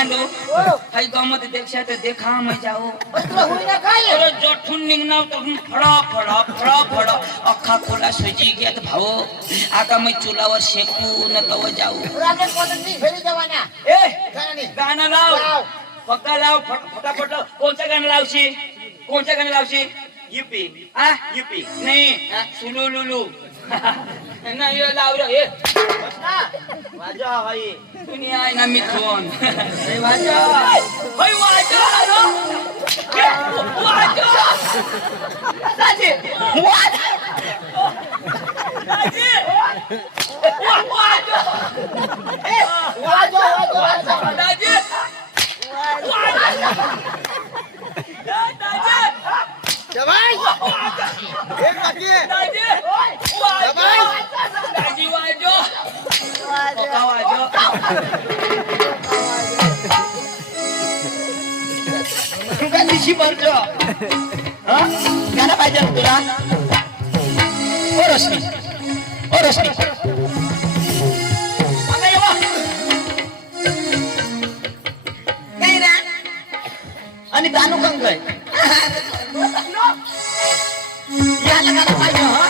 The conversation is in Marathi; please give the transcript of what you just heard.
गांडू हाय गमत देखशा तर देखा मैं जाओ होईना काय अरे जोठून निघणार तर फडा फडा फडा फडा अख्खा खोला सोजी घेत भाऊ आता मी चुलावर शेकून तव जाऊ रागे कोणती फेरी जवाना ए गाणी गाणं लाव फक्त लाव फटाफट कोणतं गाणं लावशी कोणतं गाणं लावशी यूपी हा यूपी नाही सुलू लुलू नाही लाव रे वाजवा भाई दुनिया आहे ना मिथून वाजवा होय वाजवा वाजवा दाजी वाजवा दाजी जवाई एक बाकी दाजी दाजी वाजो का वाजो तुला दिशी भरतो हा गाणं पाहिजे तुला ओ रोशनी आता येवा काय रे आणि दानू कंग याला गाणं पाहिजे हा